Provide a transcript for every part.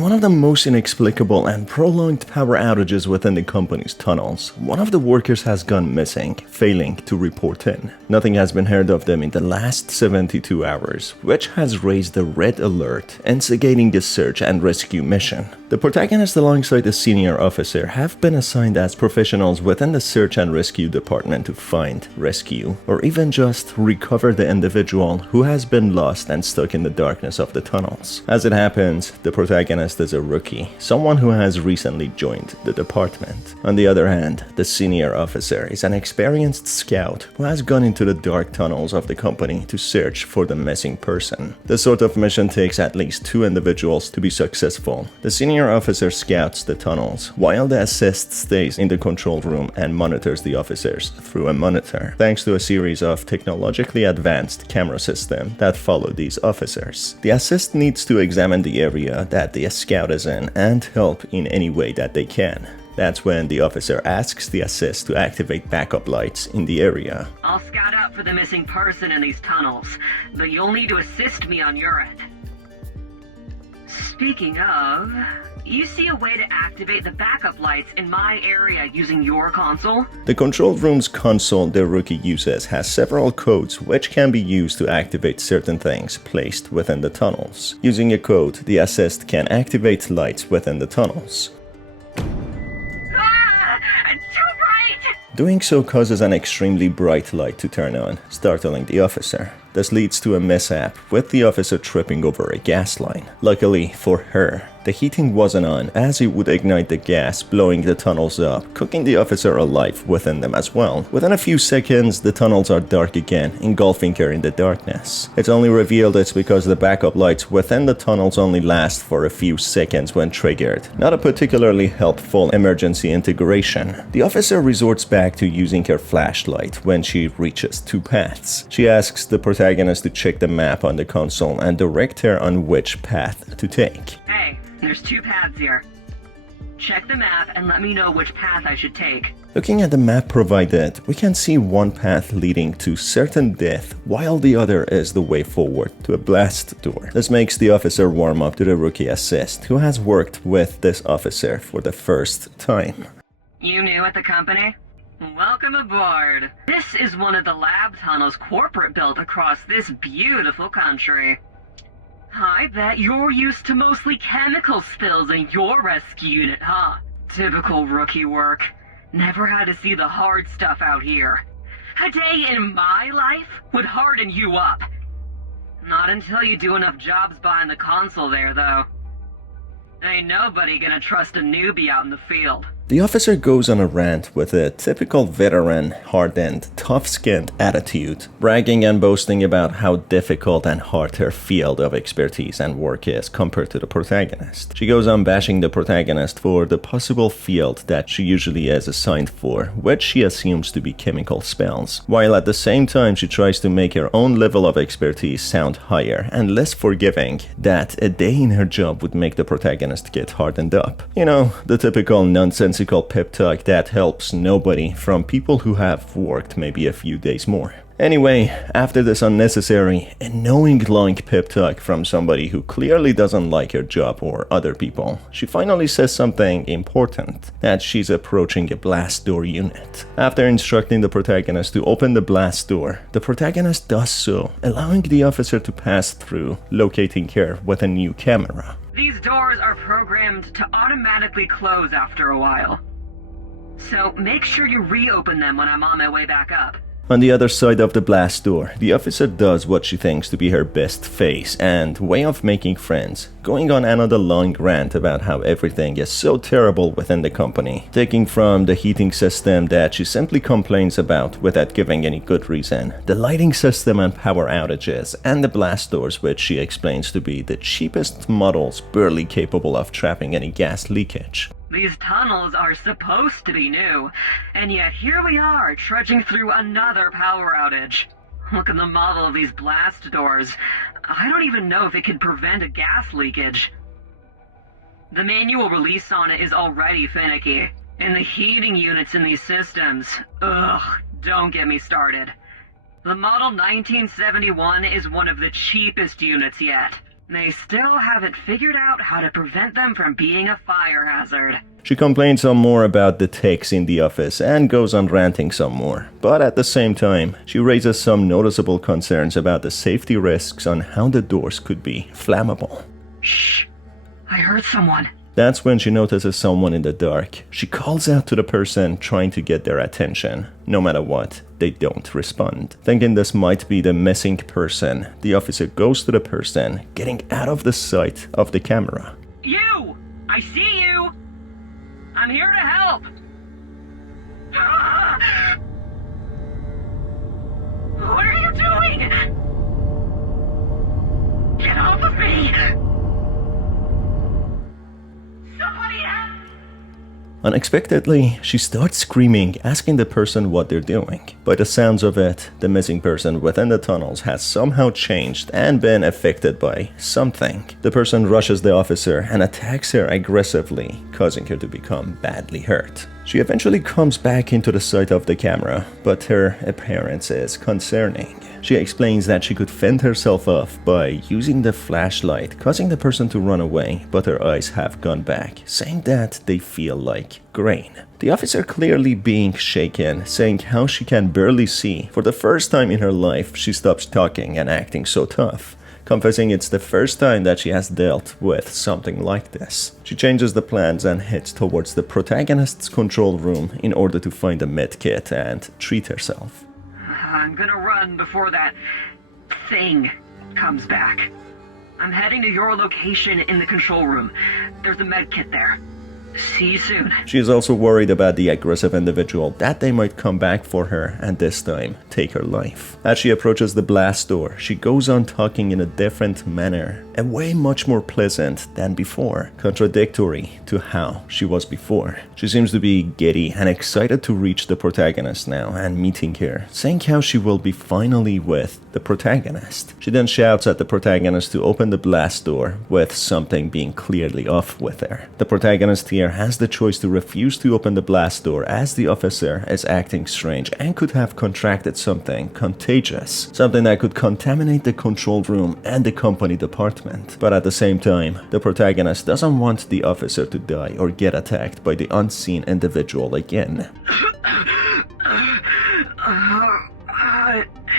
In one of the most inexplicable and prolonged power outages within the company's tunnels, one of the workers has gone missing, failing to report in. Nothing has been heard of them in the last 72 hours, which has raised a red alert, instigating the search and rescue mission. The protagonist alongside the senior officer have been assigned as professionals within the search and rescue department to find, rescue, or even just recover the individual who has been lost and stuck in the darkness of the tunnels. As it happens, the protagonist is a rookie, someone who has recently joined the department. On the other hand, the senior officer is an experienced scout who has gone into the dark tunnels of the company to search for the missing person. This sort of mission takes at least 2 individuals to be successful. The senior officer scouts the tunnels, while the assist stays in the control room and monitors the officers through a monitor, thanks to a series of technologically advanced camera systems that follow these officers. The assist needs to examine the area that the scout is in and help in any way that they can. That's when the officer asks the assist to activate backup lights in the area. I'll scout out for the missing person in these tunnels, but you'll need to assist me on your end. Speaking of, you see a way to activate the backup lights in my area using your console? The control room's console the rookie uses has several codes which can be used to activate certain things placed within the tunnels. Using a code, the assist can activate lights within the tunnels. Too bright! Doing so causes an extremely bright light to turn on, startling the officer. This leads to a mishap, with the officer tripping over a gas line. Luckily for her, the heating wasn't on, as it would ignite the gas, blowing the tunnels up, cooking the officer alive within them as well. Within a few seconds, the tunnels are dark again, engulfing her in the darkness. It's only revealed it's because the backup lights within the tunnels only last for a few seconds when triggered. Not a particularly helpful emergency integration. The officer resorts back to using her flashlight when she reaches 2 paths. She asks the protagonist to check the map on the console and direct her on which path to take. Hey, there's 2 paths here. Check the map and let me know which path I should take. Looking at the map provided, we can see one path leading to certain death, while the other is the way forward to a blast door. This makes the officer warm up to the rookie assist, who has worked with this officer for the first time. You new at the company? Welcome aboard. This is one of the lab tunnels corporate built across this beautiful country. I bet you're used to mostly chemical spills in your rescue unit, huh? Typical rookie work. Never had to see the hard stuff out here. A day in my life would harden you up. Not until you do enough jobs behind the console there, though. Ain't nobody gonna trust a newbie out in the field. The officer goes on a rant with a typical veteran, hardened, tough-skinned attitude, bragging and boasting about how difficult and hard her field of expertise and work is compared to the protagonist. She goes on bashing the protagonist for the possible field that she usually is assigned for, which she assumes to be chemical spells, while at the same time she tries to make her own level of expertise sound higher and less forgiving, that a day in her job would make the protagonist get hardened up. You know, the typical nonsense pep talk that helps nobody from people who have worked maybe a few days more. Anyway, after this unnecessary, annoying long pep talk from somebody who clearly doesn't like her job or other people, she finally says something important, that she's approaching a blast door unit. After instructing the protagonist to open the blast door, the protagonist does so, allowing the officer to pass through, locating her with a new camera. These doors are programmed to automatically close after a while. So make sure you reopen them when I'm on my way back up. On the other side of the blast door, the officer does what she thinks to be her best face and way of making friends, going on another long rant about how everything is so terrible within the company, taking from the heating system that she simply complains about without giving any good reason, the lighting system and power outages, and the blast doors, which she explains to be the cheapest models barely capable of trapping any gas leakage. These tunnels are supposed to be new, and yet here we are trudging through another power outage. Look at the model of these blast doors. I don't even know if it can prevent a gas leakage. The manual release on it is already finicky, and the heating units in these systems, ugh, don't get me started. The model 1971 is one of the cheapest units yet. They still haven't figured out how to prevent them from being a fire hazard. She complains some more about the techs in the office and goes on ranting some more. But at the same time, she raises some noticeable concerns about the safety risks on how the doors could be flammable. Shh! I heard someone. That's when she notices someone in the dark. She calls out to the person, trying to get their attention. No matter what, they don't respond. Thinking this might be the missing person, the officer goes to the person, getting out of the sight of the camera. You! I see you! I'm here to help! What are you doing? Get off of me! Somebody help! Unexpectedly, she starts screaming, asking the person what they're doing. By the sounds of it, the missing person within the tunnels has somehow changed and been affected by something. The person rushes the officer and attacks her aggressively, causing her to become badly hurt. She eventually comes back into the sight of the camera, but her appearance is concerning. She explains that she could fend herself off by using the flashlight, causing the person to run away, but her eyes have gone back, saying that they feel like grain. The officer clearly being shaken, saying how she can barely see. For the first time in her life, she stops talking and acting so tough, confessing it's the first time that she has dealt with something like this. She changes the plans and heads towards the protagonist's control room in order to find a medkit and treat herself. I'm gonna run before that thing comes back. I'm heading to your location in the control room. There's a med kit there. See you soon. She is also worried about the aggressive individual, that they might come back for her and this time take her life. As she approaches the blast door, she goes on talking in a different manner, a way much more pleasant than before, contradictory to how she was before. She seems to be giddy and excited to reach the protagonist now and meeting her, saying how she will be finally with the protagonist. She then shouts at the protagonist to open the blast door, with something being clearly off with her. The protagonist here has the choice to refuse to open the blast door, as the officer is acting strange and could have contracted something contagious, something that could contaminate the control room and the company department. But at the same time, the protagonist doesn't want the officer to die or get attacked by the unseen individual again.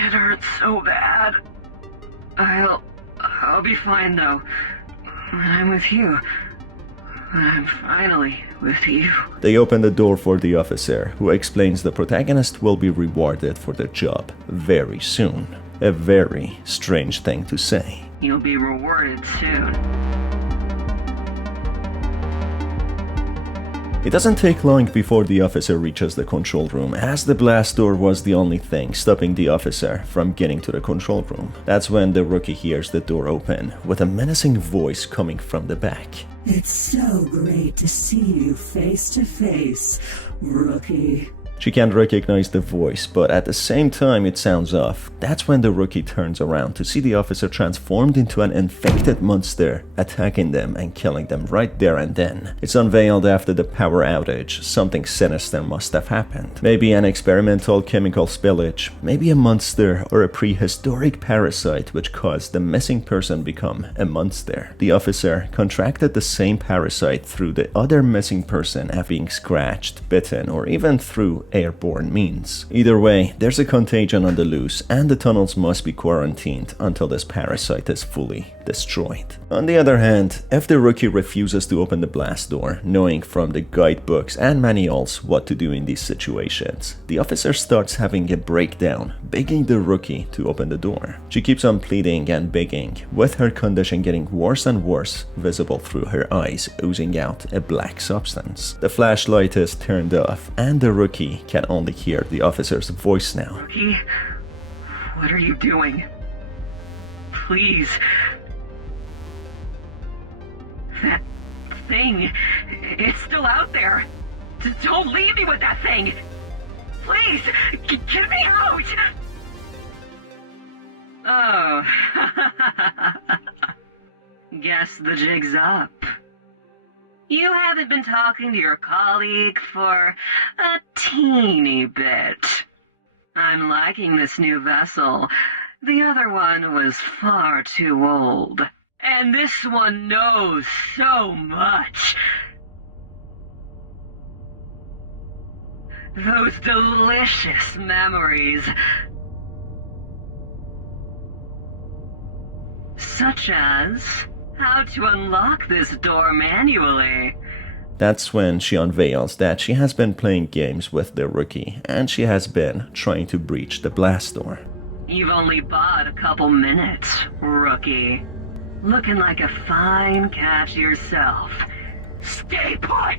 It hurts so bad. I'll be fine though. When I'm with you. I'm finally with you. They open the door for the officer, who explains the protagonist will be rewarded for their job very soon. A very strange thing to say. You'll be rewarded soon. It doesn't take long before the officer reaches the control room, as the blast door was the only thing stopping the officer from getting to the control room. That's when the rookie hears the door open, with a menacing voice coming from the back. It's so great to see you face to face, rookie. She can't recognize the voice, but at the same time it sounds off. That's when the rookie turns around to see the officer transformed into an infected monster, attacking them and killing them right there and then. It's unveiled after the power outage. Something sinister must have happened. Maybe an experimental chemical spillage, maybe a monster or a prehistoric parasite which caused the missing person become a monster. The officer contracted the same parasite through the other missing person after being scratched, bitten, or even through airborne means. Either way, there's a contagion on the loose, and the tunnels must be quarantined until this parasite is fully destroyed. On the other hand, if the rookie refuses to open the blast door, knowing from the guidebooks and manuals what to do in these situations, the officer starts having a breakdown, begging the rookie to open the door. She keeps on pleading and begging, with her condition getting worse and worse, visible through her eyes oozing out a black substance. The flashlight is turned off, and the rookie can only hear the officer's voice now. Rookie, what are you doing? Please. That thing, it's still out there. Don't leave me with that thing. Please, get me out. Oh. Guess the jig's up. You haven't been talking to your colleague for a teeny bit. I'm liking this new vessel. The other one was far too old. And this one knows so much. Those delicious memories. Such as how to unlock this door manually. That's when she unveils that she has been playing games with the rookie and she has been trying to breach the blast door. You've only bought a couple minutes, rookie. Looking like a fine cat yourself. Stay put!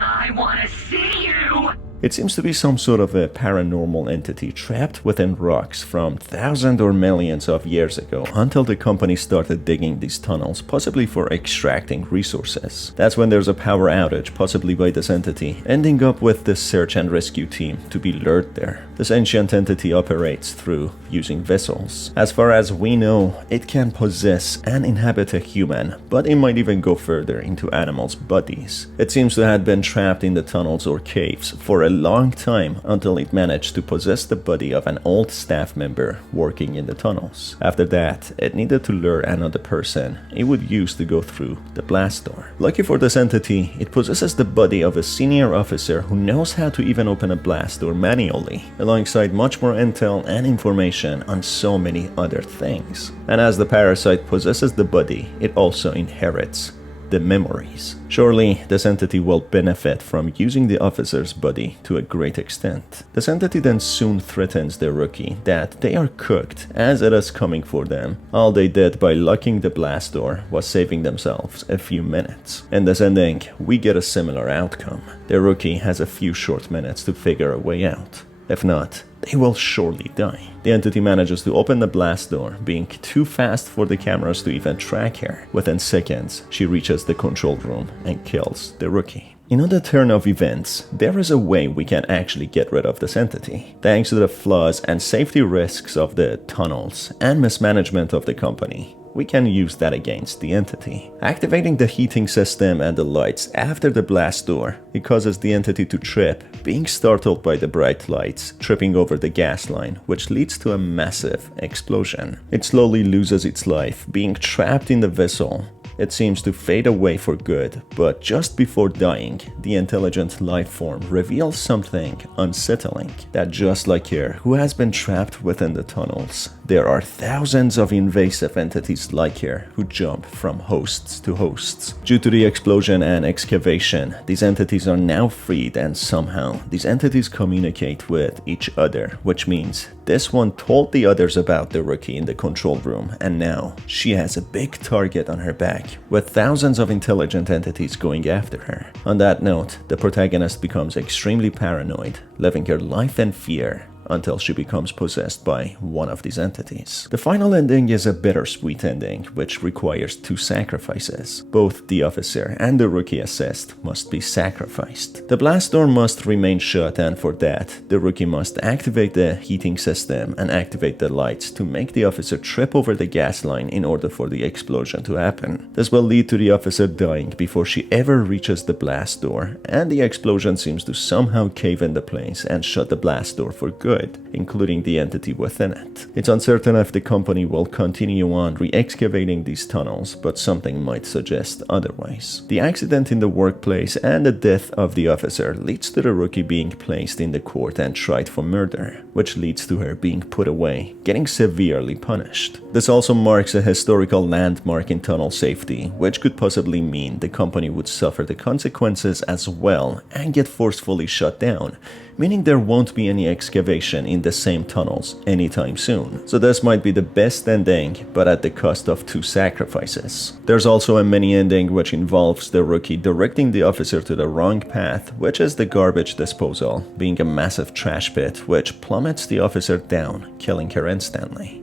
I want to see you! It seems to be some sort of a paranormal entity trapped within rocks from thousands or millions of years ago until the company started digging these tunnels, possibly for extracting resources. That's when there's a power outage, possibly by this entity, ending up with the search and rescue team to be lured there. This ancient entity operates through using vessels. As far as we know, it can possess and inhabit a human, but it might even go further into animals' bodies. It seems to have been trapped in the tunnels or caves for a long time until it managed to possess the body of an old staff member working in the tunnels. After that, it needed to lure another person it would use to go through the blast door. Lucky for this entity, it possesses the body of a senior officer who knows how to even open a blast door manually, alongside much more intel and information on so many other things. And as the parasite possesses the body, it also inherits the memories. Surely, this entity will benefit from using the officer's body to a great extent. This entity then soon threatens the rookie that they are cooked as it is coming for them. All they did by locking the blast door was saving themselves a few minutes. In this ending, we get a similar outcome. The rookie has a few short minutes to figure a way out. If not, they will surely die. The entity manages to open the blast door, being too fast for the cameras to even track her. Within seconds, she reaches the control room and kills the rookie. In another turn of events, there is a way we can actually get rid of this entity. Thanks to the flaws and safety risks of the tunnels and mismanagement of the company, we can use that against the entity. Activating the heating system and the lights after the blast door, it causes the entity to trip, being startled by the bright lights, tripping over the gas line, which leads to a massive explosion. It slowly loses its life, being trapped in the vessel. It seems to fade away for good, but just before dying, the intelligent life form reveals something unsettling. That just like her, who has been trapped within the tunnels, there are thousands of invasive entities like her who jump from hosts to hosts. Due to the explosion and excavation, these entities are now freed, and somehow these entities communicate with each other, which means this one told the others about the rookie in the control room, and now she has a big target on her back, with thousands of intelligent entities going after her. On that note, the protagonist becomes extremely paranoid, living her life in fear until she becomes possessed by one of these entities. The final ending is a bittersweet ending, which requires two sacrifices. Both the officer and the rookie assist must be sacrificed. The blast door must remain shut, and for that, the rookie must activate the heating system and activate the lights to make the officer trip over the gas line in order for the explosion to happen. This will lead to the officer dying before she ever reaches the blast door, and the explosion seems to somehow cave in the place and shut the blast door for good, including the entity within it. It's uncertain if the company will continue on re-excavating these tunnels, but something might suggest otherwise. The accident in the workplace and the death of the officer leads to the rookie being placed in the court and tried for murder, which leads to her being put away, getting severely punished. This also marks a historical landmark in tunnel safety, which could possibly mean the company would suffer the consequences as well and get forcefully shut down, meaning there won't be any excavation in the same tunnels anytime soon. So this might be the best ending, but at the cost of two sacrifices. There's also a mini ending which involves the rookie directing the officer to the wrong path, which is the garbage disposal, being a massive trash pit which plummets the officer down, killing her instantly.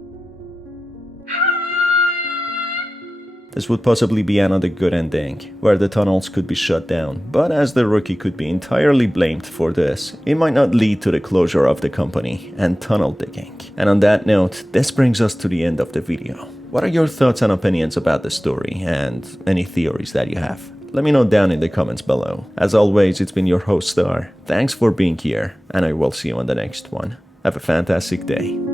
This would possibly be another good ending, where the tunnels could be shut down, but as the rookie could be entirely blamed for this, it might not lead to the closure of the company and tunnel digging. And on that note, this brings us to the end of the video. What are your thoughts and opinions about the story, and any theories that you have? Let me know down in the comments below. As always, it's been your host Star. Thanks for being here, and I will see you on the next one. Have a fantastic day.